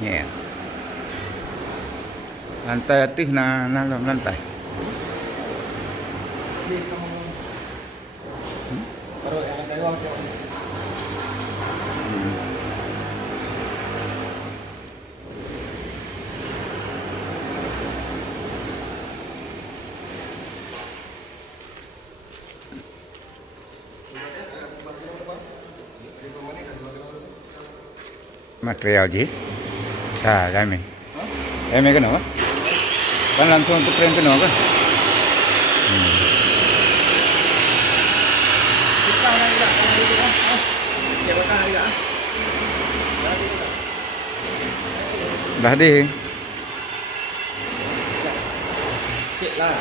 Ya. Lantai atas dalam lantai. Taruh yang lantai bawah tengok. Material je. Kami. Kami kenapa? Kan langsung ke train kenapa kan? Kita lagi tak? Dia bakar lagi tak? Dah deh. Cek lah.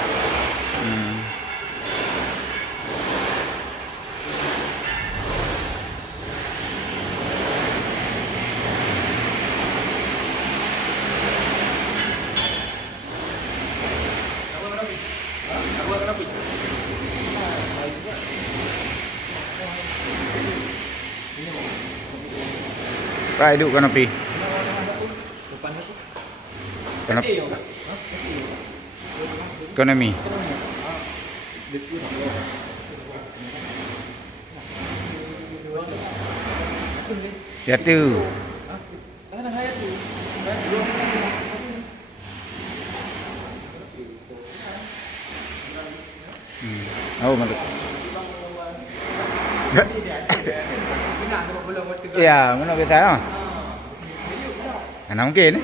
Right, duk kanopi. Depan tu. Kanopi. Ekonomi. Jatuh. Oh, mantap. Ya, mana biasa ah. Ana mungkin.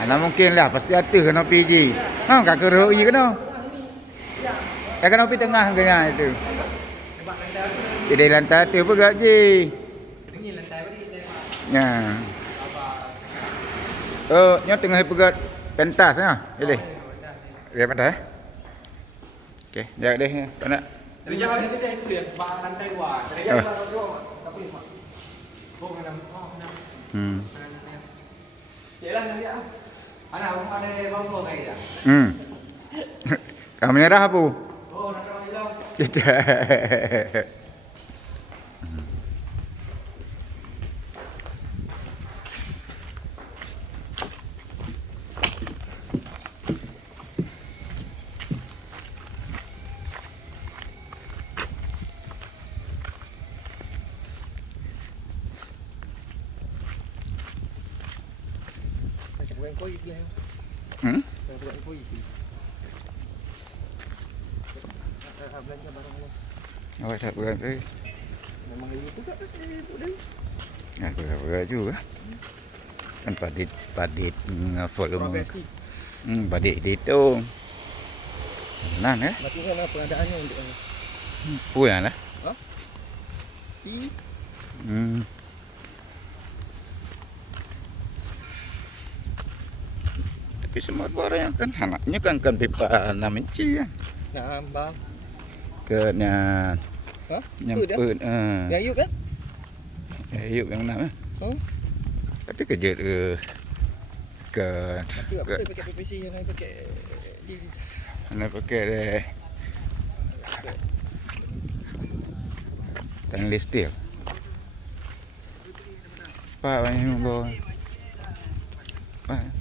Ana mungkin lah pasti ada kena pergi. Ha kak keruk je kena. Ya kena pergi tengah kena itu. Jadi lantai tu apa gak je? Ya. Oh, nya tengah pegat pentas nya. Jadi. Dia pentas. Okey, jaga deh. Nak. Dari jauh ni kita itu dia lantai luar. Dari jauh tapi mak. Oh, kena. Jelah nak dia. Anak rumah ada bangsa kayak dia. Kamu nyerah apa? Oh, nak orang hilang. Bukan koi sih lah. Bukan koi sih. Belanja barang ni. Oh, tak berat tu. Memang itu tak itu dia. Ya, berat juga. Kan padit volume. Padit itu. Nah, Berarti kan pengadaannya untuk apa? Puan lah. Ha? Tapi semua barang yang kan anaknya kan pipa 6 inci kan. Nah, bang. Kena Ha? nyemput. Yang yuk kan? Yuk yang mana? Oh. Tapi kerja ke Apa pakai PVC yang lain pakai mana pakai deh. Stainless steel. Pak banyak bawa. Pak.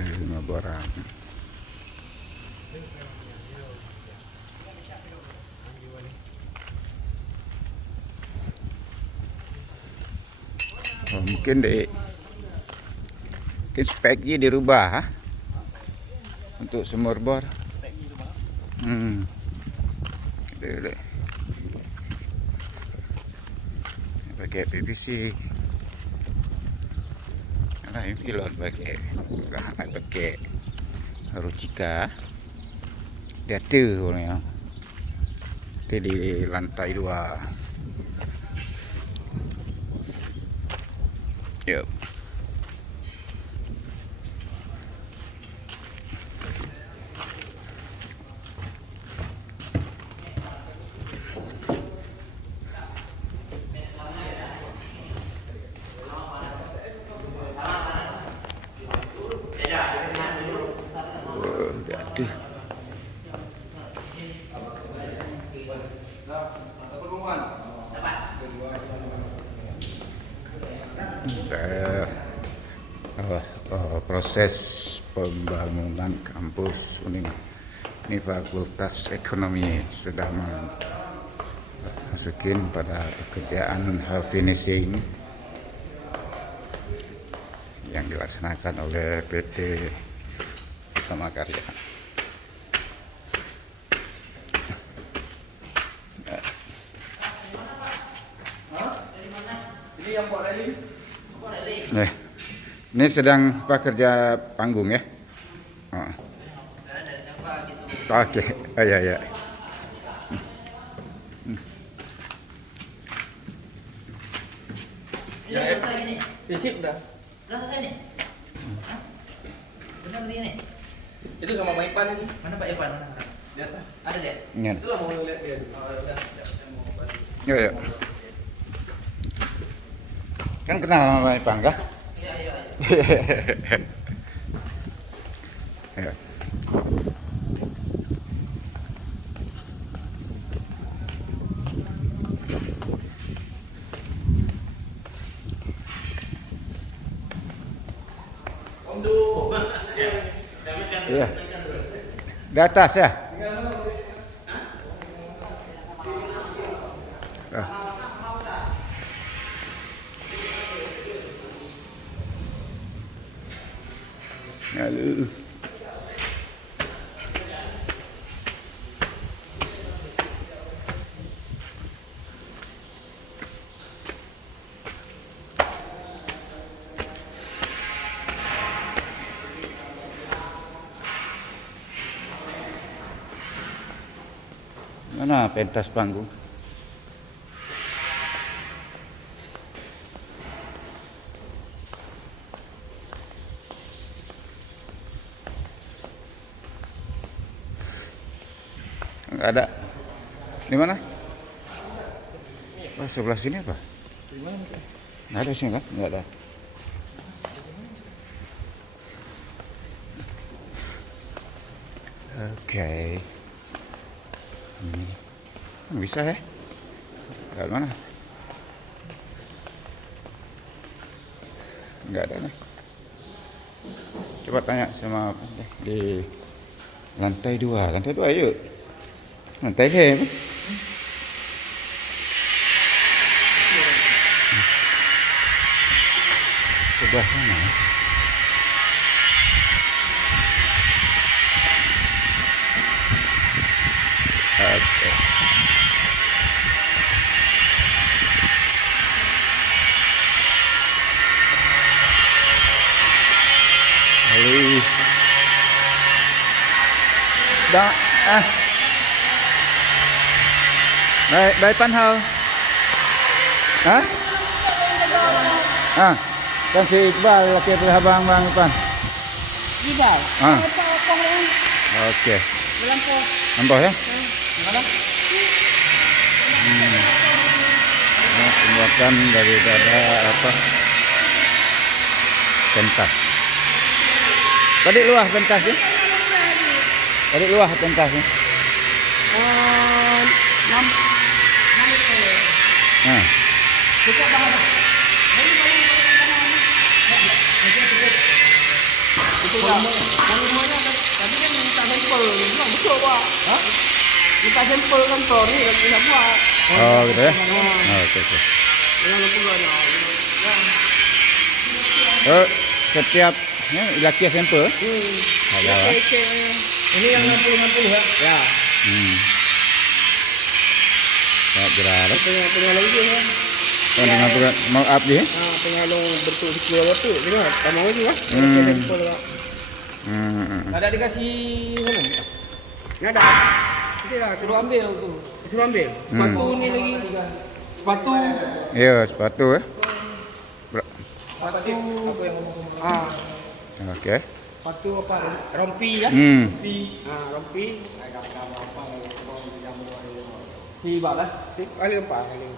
Semua barang. Oh, mungkin spek je dirubah ha? Untuk sumur bor. Dek. Pakai PVC. Nah, ini pilot pakai Rucika. Dia tu orangnya. Dia di lantai 2. Yep. proses pembangunan kampus ini Fakultas Ekonomi sudah masukin pada pekerjaan finishing yang dilaksanakan oleh PT Utama Karya. Ini yang buat railing. Ini sedang kerja panggung ya. Oh. Oke, ya. Ya, selesai ini. Sip udah. Udah selesai nih? Benar begini? Itu sama Pak Ipan itu. Mana Pak Irfan? Di atas. Ada dia? Iya. Itulah mau lihat dia. Oh, udah. Saya mau balik. Ya. Kan kenal sama Pak Ipang kah? Iya. Ya. Iya. Di atas ya? Ah. Lalu. Mana pentas panggung? Enggak ada. Di mana? Oh, sebelah sini apa? Di mana Mas? Nggak ada sini kan? Nggak ada. Oke. Ini bisa ya? Dari mana? Nggak ada nih. Coba tanya sama di lantai 2. Lantai 2 yuk. Lantai he. Sebelah sana. Oke. Halo. Đó, đây pan hao. Hả? Kan si Iqbal laki abang pan. Iqbal. Oke. Lampu. Nampak ya? Mana? Pembuatan daripada pentas. Tadi luah pentasnya? Tadi luah pentasnya? Nah. Buka bahan. Itu semuanya tadi kan minta sampel, bilang betul Pak. Hah? Minta sampel kantor ni lagi nak buat. Oh gitu ya? Oke. Yang pula nak. Setiap laki sampel? Ada. Ini yang 60 ya? Ya. Tak jelas. Pengalung je ya. Oh, dengan mau up dia? Pengalung bentuk sekolah tu. Tengok, tambah lagi lah. Sampel lah. Ada dikasih mana? Nggak ada. Nanti lah, Suruh ambil tu. suruh ambil. Sepatu ni lagi. Sepatu. Iya, sepatu ya. Sepatu aku yang ngomong. Oke. Sepatu apa? Rompi ya? Di Rompi. si Balas. Si kali empat kali.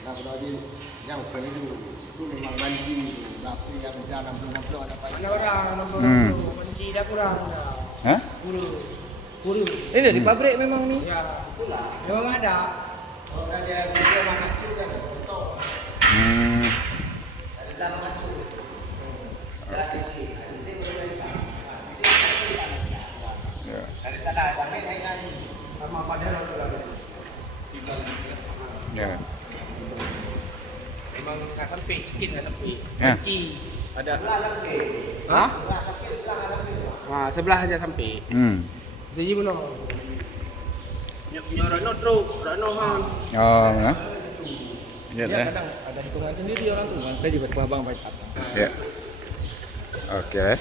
Nak bagi yang kali itu memang banji tapi yang dah 60 ada Ada orang nombor kunci dah kurang dah. Hah? Guru. Ini dari pabrik memang ni. Ya, itulah. Memang ada. orang dia dia mengacu kan betul. Ada dah mengacu. Dah isi. Sama padahal orang Ya. memang nggak sampai sikit nggak sampai. Ya. Kunci ada. Hah? Nah, sebelah aja sampai. Jadi mana? Nyorano truk, Rano han. Oh, ya. Ya, Dia kadang ada hitungan sendiri orang tuh. Kita juga ke abang baik apa. Ya. Oke,